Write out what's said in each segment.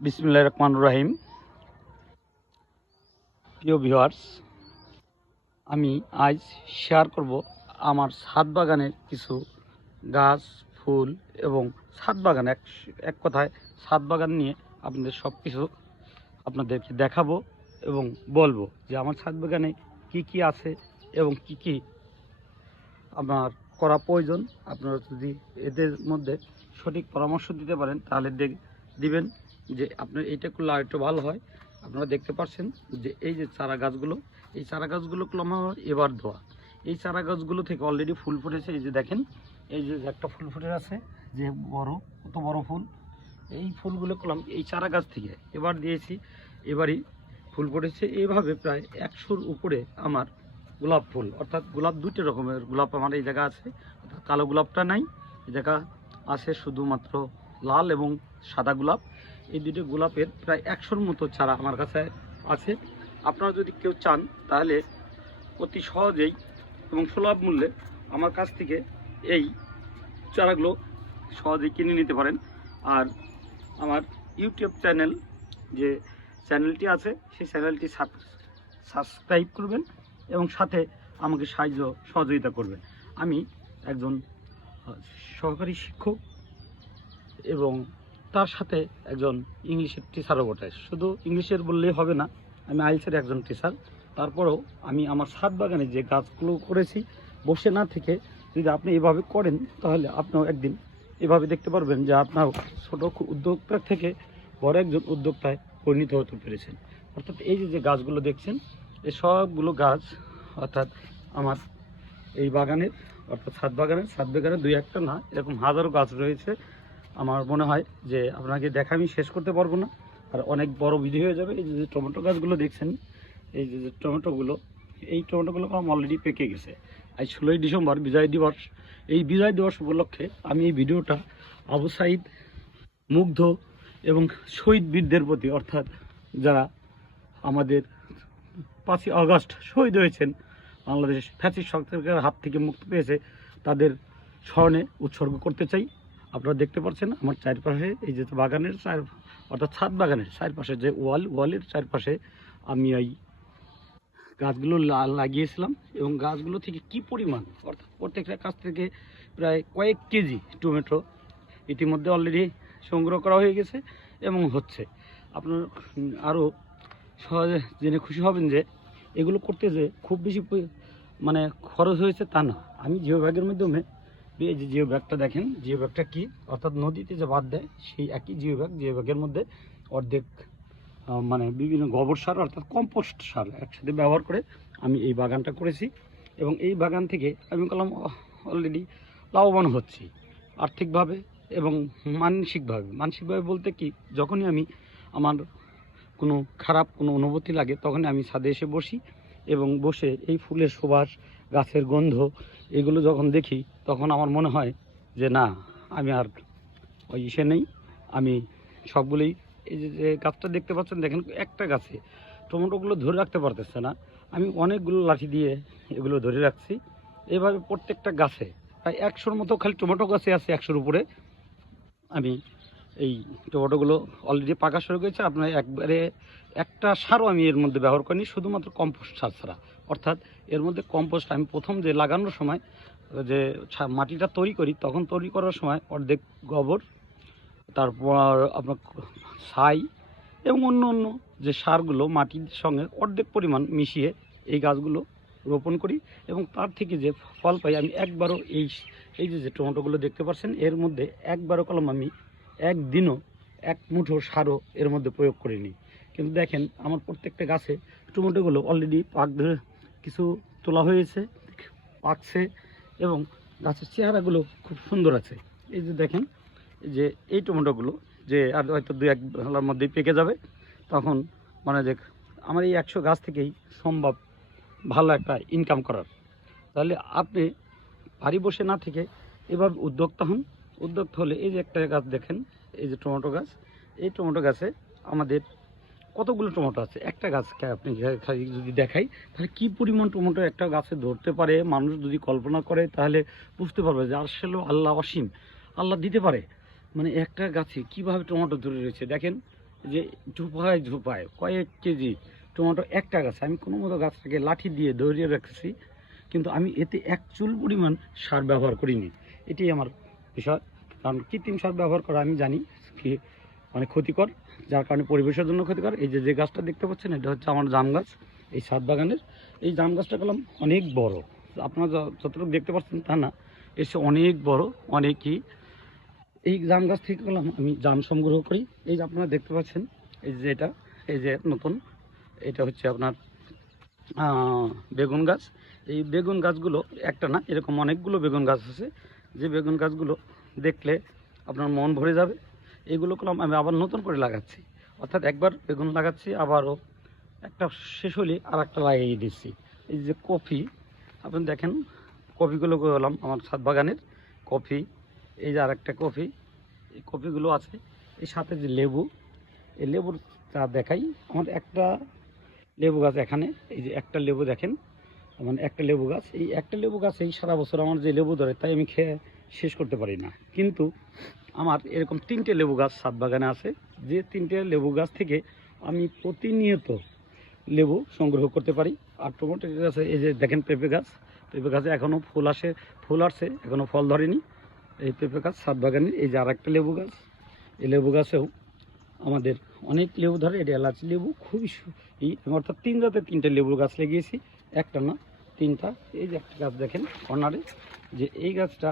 বিসমিল্লাহির রহমানির রহিম। প্রিয় ভিউয়ার্স, আমি আজ শেয়ার করব আমার ছাদ বাগানের কিছু গাছ, ফুল এবং ছাদ বাগান এক কথায় ছাদ বাগান নিয়ে আপনাদের সব কিছু আপনাদেরকে দেখাবো এবং বলবো যে আমার ছাদ বাগানে কি কি আছে এবং কি কি আপনার করা প্রয়োজন। আপনারা যদি এদের মধ্যে সঠিক পরামর্শ দিতে পারেন তাহলে দিবেন যে আপনার এইটা করলে আরেকটু ভালো হয়। আপনারা দেখতে পাচ্ছেন যে এই যে চারা গাছগুলো, এই চারা গাছগুলো আমার এবার দেওয়া। এই চারা গাছগুলো থেকে অলরেডি ফুল ফুটেছে। এই যে দেখেন, এই যে একটা ফুল ফুটে আছে, যে বড়, কত বড় ফুল। এই ফুলগুলো করলাম এই চারা গাছ থেকে এবার দিয়েছি, এবারই ফুল ফুটেছে। এইভাবে প্রায় 100-র উপরে আমার গোলাপ ফুল, অর্থাৎ গোলাপ দুটো রকমের গোলাপ আমার এই জায়গা আছে। অর্থাৎ কালো গোলাপটা নাই, এই জায়গা আছে শুধুমাত্র লাল এবং সাদা গোলাপ। এই দুটো গোলাপের প্রায় 100-র মতো চারা আমার কাছে আছে। আপনারা যদি কেউ চান তাহলে অতি সহজেই এবং সুলভ মূল্যে আমার কাছ থেকে এই চারাগুলো সহজেই কিনে নিতে পারেন। আর আমার ইউটিউব চ্যানেল, যে চ্যানেলটি আছে, সেই চ্যানেলটি সাবস্ক্রাইব করবেন এবং সাথে আমাকে সহযোগিতা করবেন। আমি একজন সহকারী শিক্ষক এবং তার সাথে একজন ইংলিশের টিচারও বটে। শুধু ইংলিশের বললেই হবে না, আমি আইএলটিএসের একজন টিচার। তারপরেও আমি আমার ছাদ বাগানে যে গাছগুলো করেছি, বসে না থেকে যদি আপনি এভাবে করেন তাহলে আপনিও একদিন এভাবে দেখতে পারবেন যে আপনার ছোট উদ্যোক্তা থেকে বড় একজন উদ্যোক্তায় পরিণত হতে পেরেছেন। অর্থাৎ এই যে গাছগুলো দেখছেন, এই সবগুলো গাছ অর্থাৎ আমার এই বাগানের, অর্থাৎ ছাদ বাগানের দুই একটা না, এরকম হাজারো গাছ রয়েছে। আমার মনে হয় যে আপনাকে দেখা আমি শেষ করতে পারবো না, আর অনেক বড় ভিডিও হয়ে যাবে। এই যে টমেটো গাছগুলো দেখছেন, এই যে টমেটোগুলো, এই টমেটোগুলো আমার অলরেডি পেকে গেছে। আজ 16ই ডিসেম্বর বিজয় দিবস। এই বিজয় দিবস উপলক্ষে আমি এই ভিডিওটা আবু সাইদ, মুগ্ধ এবং শহীদ বীরদের প্রতি, অর্থাৎ যারা আমাদের 5ই আগস্ট শহীদ হয়েছেন, বাংলাদেশ ফ্যাসিস্ট সরকারের হাত থেকে মুক্তি পেয়েছে, তাদের স্মরণে উৎসর্গ করতে চাই। আপনারা দেখতে পাচ্ছেন আমার চারপাশে এই যে বাগানের অর্থাৎ ছাদ বাগানের চারপাশে যে ওয়ালের চারপাশে আমি এই গাছগুলো লাগিয়েছিলাম এবং গাছগুলো থেকে কি পরিমাণ, অর্থাৎ প্রত্যেকটা গাছ থেকে প্রায় কয়েক কেজি টমেটো ইতিমধ্যে অলরেডি সংগ্রহ করা হয়ে গেছে এবং হচ্ছে। আপনার আরও সহজে জেনে খুশি হবেন যে এগুলো করতে যে খুব বেশি মানে খরচ হয়েছে তা না। আমি জিও ব্যাগের মাধ্যমে, এই যে জিও ব্যাগটা দেখেন, জিও ব্যাগটা কি, অর্থাৎ নদীতে যে বাদ দেয় সেই একই জিও ব্যাগের মধ্যে অর্ধেক মানে বিভিন্ন গোবর সার অর্থাৎ কম্পোস্ট সার একসাথে ব্যবহার করে আমি এই বাগানটা করেছি এবং এই বাগান থেকে আমি বললাম অলরেডি লাভবান হচ্ছি আর্থিকভাবে এবং মানসিকভাবে বলতে কি, যখনই আমি আমার কোনো খারাপ কোনো অনুভূতি লাগে তখনই আমি ছাদে এসে বসি এবং বসে এই ফুলের সুবাস, গাছের গন্ধ, এগুলো যখন দেখি তখন আমার মনে হয় যে না, আমি আর ওই ইসে নেই। আমি সবগুলোই, এই যে গাছটা দেখতে পাচ্ছেন, দেখেন একটা গাছে টমেটোগুলো ধরে রাখতে পারতেছে না, আমি অনেকগুলো লাঠি দিয়ে এগুলো ধরে রাখছি। এইভাবে প্রত্যেকটা গাছে প্রায় 100-র মতো খালি টমেটো গাছে আছে, 100-র উপরে। আমি এই টমেটোগুলো অলরেডি পাকা শুরু করেছে। আপনার একবারে একটা সারও আমি এর মধ্যে ব্যবহার করিনি, শুধুমাত্র কম্পোস্ট সার ছাড়া। অর্থাৎ এর মধ্যে কম্পোস্ট আমি প্রথম যে লাগানোর সময় যে মাটিটা তৈরি করি, তখন তৈরি করার সময় অর্ধেক গোবর, তারপর আপনার ছাই এবং অন্য যে সারগুলো মাটির সঙ্গে অর্ধেক পরিমাণ মিশিয়ে এই গাছগুলো রোপণ করি এবং তার থেকে যে ফল পাই আমি একবারও এই যে টমেটোগুলো দেখতে পাচ্ছেন, এর মধ্যে একবারও কলম আমি একদিনও এক মুঠো সারও এর মধ্যে প্রয়োগ করিনি। কিন্তু দেখেন আমার প্রত্যেকটা গাছে টমেটোগুলো অলরেডি কিছু তোলা হয়েছে, পাকছে এবং গাছের চেহারাগুলো খুব সুন্দর আছে। এই যে দেখেন যে এই টমেটোগুলো যে আর হয়তো 2-1 বেলার মধ্যেই পেকে যাবে, তখন মানে যে আমার এই 100 গাছ থেকেই সম্ভব ভালো একটা ইনকাম করার। তাহলে আপনি বাড়ি বসে না থেকে এভাবে উদ্যোক্তা হন। উদ্যোক্তা হলে এই যে একটা গাছ দেখেন, এই যে টমেটো গাছ, এই টমেটো গাছে আমাদের কতগুলো টমেটো আছে। একটা গাছকে আপনি যদি দেখাই তাহলে কি পরিমাণ টমেটো একটা গাছে ধরতে পারে, মানুষ যদি কল্পনা করে তাহলে বুঝতে পারবে যে আসলে আল্লাহ অসীম, আল্লাহ দিতে পারে। মানে একটা গাছে কিভাবে টমেটো ধরে রয়েছে দেখেন। যে ঝোপায় ঝোপায় কয়েক কেজি টমেটো একটা গাছে আমি কোনো মতো গাছটাকে লাঠি দিয়ে ধরিয়ে রাখছি, কিন্তু আমি এতে এক চুল পরিমাণ সার ব্যবহার করিনি। এটাই আমার বিষয়, কারণ কৃত্রিম সার ব্যবহার করা আমি জানি কি অনেক ক্ষতিকর, যার কারণে পরিবেশের জন্য ক্ষতিকর। এই যে গাছটা দেখতে পাচ্ছেন এটা হচ্ছে আমার জাম গাছ, এই ছাদ বাগানের এই জাম গাছটা করলাম অনেক বড়, আপনারা যতটুকু দেখতে পাচ্ছেন তা না, এসে অনেক বড় অনেকই। এই জাম গাছ থেকে করলাম আমি জাম সংগ্রহ করি। এই যে আপনারা দেখতে পাচ্ছেন এই যে এটা, এই যে নতুন এটা হচ্ছে আপনার বেগুন গাছ। এই বেগুন গাছগুলো একটা না, এরকম অনেকগুলো বেগুন গাছ আছে, যে বেগুন গাছগুলো দেখলে আপনার মন ভরে যাবে। এইগুলো করলাম আমি আবার নতুন করে লাগাচ্ছি, অর্থাৎ একবার বেগুন লাগাচ্ছি আবারও একটা শেষ হলে আর একটা লাগিয়ে দিচ্ছি। এই যে কফি, আপনি দেখেন কফিগুলো করলাম আমার ছাদ বাগানের কফি। এই যে আর একটা কফি, এই কফিগুলো আছে। এই সাথে যে লেবু, এই লেবুর চা দেখাই। আমার একটা লেবু গাছ এখানে, এই যে একটা লেবু দেখেন, মানে একটা লেবু গাছ, এই একটা লেবু গাছ এই সারা বছর আমার যে লেবু ধরে তাই আমি খেয়ে শেষ করতে পারি না। কিন্তু আমার এরকম 3টে লেবু গাছ ছাদ বাগানে আছে, যে 3টে লেবু গাছ থেকে আমি প্রতিনিয়ত লেবু সংগ্রহ করতে পারি। আর টমেটো গাছে এই যে দেখেন পেঁপে গাছ, পেঁপে গাছে এখনও ফুল আসছে, এখনও ফল ধরেনি। এই পেঁপে গাছ ছাদ বাগানে। এই যে আর একটা লেবু গাছ, এই লেবু গাছেও আমাদের অনেক লেবু ধরে, এটা এলাচি লেবু খুবই অর্থাৎ 3 জাতের 3টে লেবুর গাছ লাগিয়েছি, একটা না 3টা। এই যে একটা গাছ দেখেন কর্নারে, যে এই গাছটা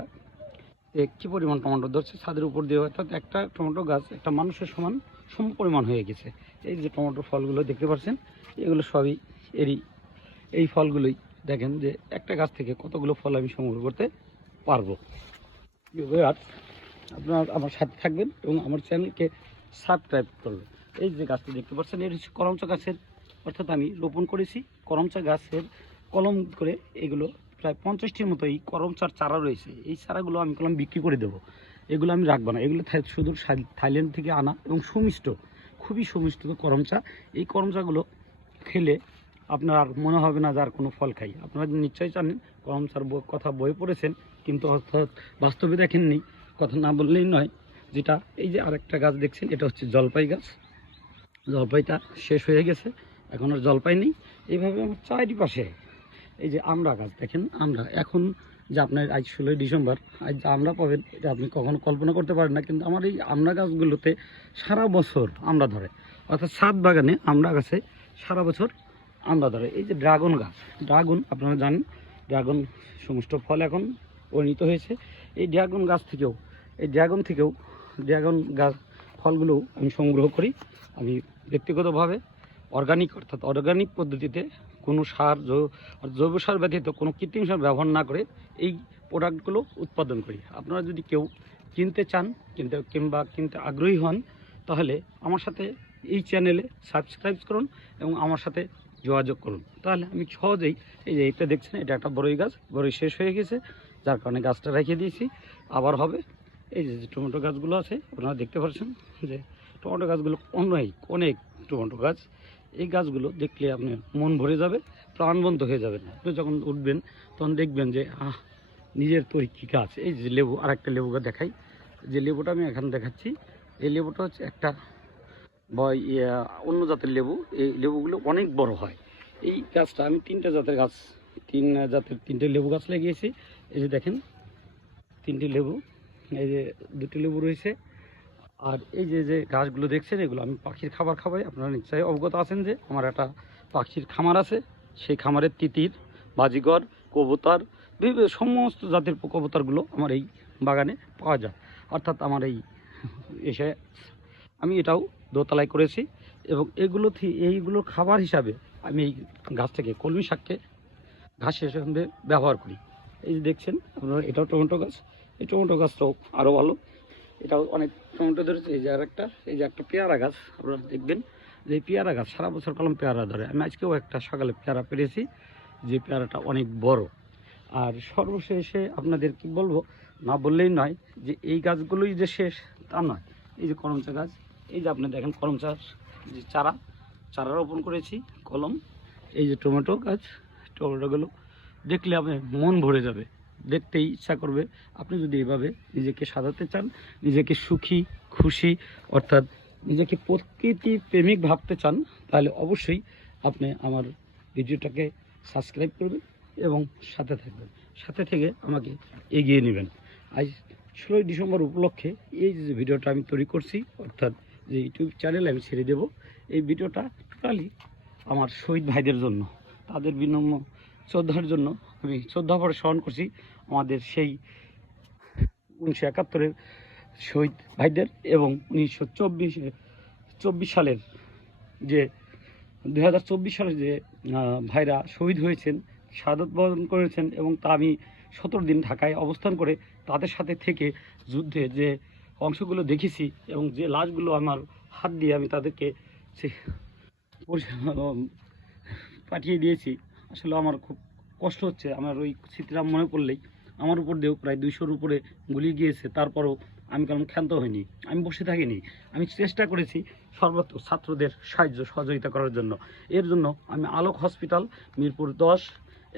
কী পরিমাণ টমেটো ধরছে ছাদের উপর দিয়ে, অর্থাৎ একটা টমেটো গাছ একটা মানুষের সমান সম পরিমাণ হয়ে গেছে। এই যে টমেটোর ফলগুলো দেখতে পাচ্ছেন, এগুলো সবই এই ফলগুলোই দেখেন যে একটা গাছ থেকে কতগুলো ফল আমি সংগ্রহ করতে পারবো। আর আপনার আমার সাথে থাকবেন এবং আমার চ্যানেলকে সাবস্ক্রাইব করবেন। এই যে গাছটি দেখতে পাচ্ছেন এর হচ্ছে করমচা গাছের, অর্থাৎ আমি রোপণ করেছি করমচা গাছের কলম করে। এগুলো প্রায় 50টির মতো এই করমচার চারা রয়েছে, এই চারাগুলো আমি কলম বিক্রি করে দেবো। এগুলো আমি রাখবো না, এগুলো শুধু থাইল্যান্ড থেকে আনা এবং সুমিষ্ট, খুবই সুমিষ্ট করমচা। এই করমচাগুলো খেলে আপনার আর মনে হবে না যার কোনো ফল খাই। আপনারা নিশ্চয়ই জানেন করমচার কথা বয়ে পড়েছেন, কিন্তু অর্থাৎ বাস্তবে দেখেননি, কথা না বললেই নয়। যেটা এই যে আরেকটা গাছ দেখছেন এটা হচ্ছে জলপাই গাছ, জলপাইটা শেষ হয়ে গেছে, এখন আর জলপাই নেই। এইভাবে আমার চারিপাশে এই যে আমড়া গাছ দেখেন, আমড়া এখন যে আপনার আজ 16ই ডিসেম্বর, আজ যে আমড়া পাবেন এটা আপনি কখনো কল্পনা করতে পারেন না। কিন্তু আমার এই আমড়া গাছগুলোতে সারা বছর আমড়া ধরে, অর্থাৎ ছাদ বাগানে আমড়া গাছে সারা বছর আমড়া ধরে। এই যে ড্রাগন গাছ, ড্রাগন আপনারা জানেন ড্রাগন সমস্ত ফল এখন পরিণত হয়েছে। এই ড্রাগন গাছ ফলগুলো আমি সংগ্রহ করি। আমি ব্যক্তিগতভাবে অর্গানিক পদ্ধতিতে কোনো জৈব সার ব্যতীত কোনো কৃত্রিম সার ব্যবহার না করে এই প্রোডাক্টগুলো উৎপাদন করি। আপনারা যদি কেউ কিনতে চান কিংবা কিনতে আগ্রহী হন, তাহলে আমার সাথে এই চ্যানেলে সাবস্ক্রাইব করুন এবং আমার সাথে যোগাযোগ করুন। তাহলে আমি সহজেই এই যে এটা দেখছেন এটা একটা বড়ই গাছ, বড়ই শেষ হয়ে গেছে, যার কারণে গাছটা রেখে দিয়েছি, আবার হবে। এই যে টমেটো গাছগুলো আছে আপনারা দেখতে পাচ্ছেন যে টমেটো গাছগুলো অনেক টমেটো গাছ। এই গাছগুলো দেখলে আপনি মন ভরে যাবে, প্রাণবন্ত হয়ে যাবেন। আপনি যখন উঠবেন তখন দেখবেন যে নিজের তৈরি কী গাছ। এই যে লেবু, আর একটা লেবু গাছ দেখাই, যে লেবুটা আমি এখানে দেখাচ্ছি, এই লেবুটা হচ্ছে একটা অন্য জাতের লেবু। এই লেবুগুলো অনেক বড় হয়। এই গাছটা আমি 3টে লেবু গাছ লাগিয়েছি। এই যে দেখেন 3টি লেবু, এই যে 2টি লেবু রয়েছে। আর এই যে গাছগুলো দেখছেন এগুলো আমি পাখির খাবার খাওয়াই। আপনারা নিশ্চয়ই অবগত আছেন যে আমার একটা পাখির খামার আছে, সেই খামারের তিতির, বাজিগর, কবুতর, বিভিন্ন সমস্ত জাতের কবুতরগুলো আমার এই বাগানে পাওয়া যায়। অর্থাৎ আমার এসে আমি এটাও দোতলায় করেছি এবং এইগুলোর খাবার হিসাবে আমি এই গাছটাকে কলমি শাককে ঘাস হিসেবে ব্যবহার করি। এই যে দেখছেন আপনারা এটাও টমেটো গাছ, এই টমেটো গাছটাও আরও ভালো, এটাও অনেক টমেটো ধরেছে। এই যে একটা পেয়ারা গাছ আপনারা দেখবেন যে এই পেয়ারা গাছ সারা বছর কলম পেয়ারা ধরে। আমি আজকেও একটা সকালে পেয়ারা পেরেছি, যে পেয়ারাটা অনেক বড়। আর সর্বশেষে আপনাদের কি বলবো, না বললেই নয় যে এই গাছগুলোই যে শেষ তা নয়। এই যে করমচা গাছ, এই যে আপনি দেখেন করমচার যে চারা রোপণ করেছি কলম। এই যে টমেটো গাছ, টমেটোগুলো দেখলে আপনার মন ভরে যাবে, দেখতেই ইচ্ছা করবে। আপনি যদি এভাবে নিজেকে সাজাতে চান, নিজেকে সুখী খুশি অর্থাৎ নিজেকে প্রকৃতি প্রেমিক ভাবতে চান তাহলে অবশ্যই আপনি আমার ভিডিওটাকে সাবস্ক্রাইব করবেন এবং সাথে থাকবেন, সাথে থেকে আমাকে এগিয়ে নেবেন। আজ 16ই ডিসেম্বর উপলক্ষে এই যে ভিডিওটা আমি তৈরি করছি, অর্থাৎ যে ইউটিউব চ্যানেল আমি ছেড়ে দেব, এই ভিডিওটা টোটালি আমার শহীদ ভাইদের জন্য, তাদের বিনম্র শ্রদ্ধার জন্য আমি শ্রদ্ধা ভরে স্মরণ করছি আমাদের সেই 1971-এর শহীদ ভাইদের এবং 1924 সালের যে 2024 সালে যে ভাইরা শহীদ হয়েছেন, শাহাদত বরণ করেছেন, এবং তা আমি 17 দিন ঢাকায় অবস্থান করে তাদের সাথে থেকে যুদ্ধে যে অংশগুলো দেখেছি এবং যে লাশগুলো আমার হাত দিয়ে আমি তাদেরকে পাঠিয়ে দিয়েছি, আসলে আমার খুব কষ্ট হচ্ছে। আমার ওই স্মৃতিটা মনে পড়লেই আমার উপর দিয়েও প্রায় 200-র উপরে গুলি গিয়েছে, তারপরও আমি কারণ ক্ষান্ত হয়নি, আমি বসে থাকিনি, আমি চেষ্টা করেছি সর্বত্র ছাত্রদের সাহায্য সহযোগিতা করার জন্য। এর জন্য আমি আলোক হসপিটাল, মিরপুর 10,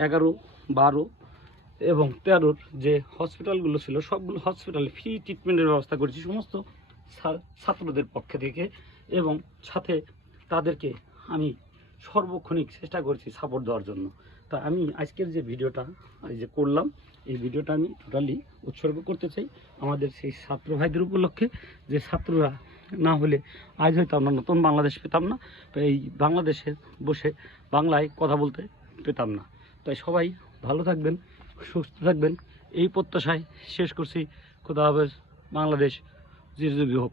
11, 12 এবং 13-র যে হসপিটালগুলো ছিল সবগুলো হসপিটালে ফ্রি ট্রিটমেন্টের ব্যবস্থা করেছি সমস্ত ছাত্রদের পক্ষ থেকে, এবং সাথে তাদেরকে আমি সর্বক্ষণিক চেষ্টা করছি সাপোর্ট দেওয়ার জন্য। তা আমি আজকের যে ভিডিওটা এই যে করলাম, এই ভিডিওটা আমি টোটালি উৎসর্গ করতে চাই আমাদের সেই ছাত্র ভাইদের উপলক্ষে, যে ছাত্ররা না হলে আজ হয়তো আমরা নতুন বাংলাদেশ পেতাম না, এই বাংলাদেশে বসে বাংলায় কথা বলতে পেতাম না। তাই সবাই ভালো থাকবেন, সুস্থ থাকবেন, এই প্রত্যাশায় শেষ করছি। খোদা হাফেজ। বাংলাদেশ চিরজীবী হোক।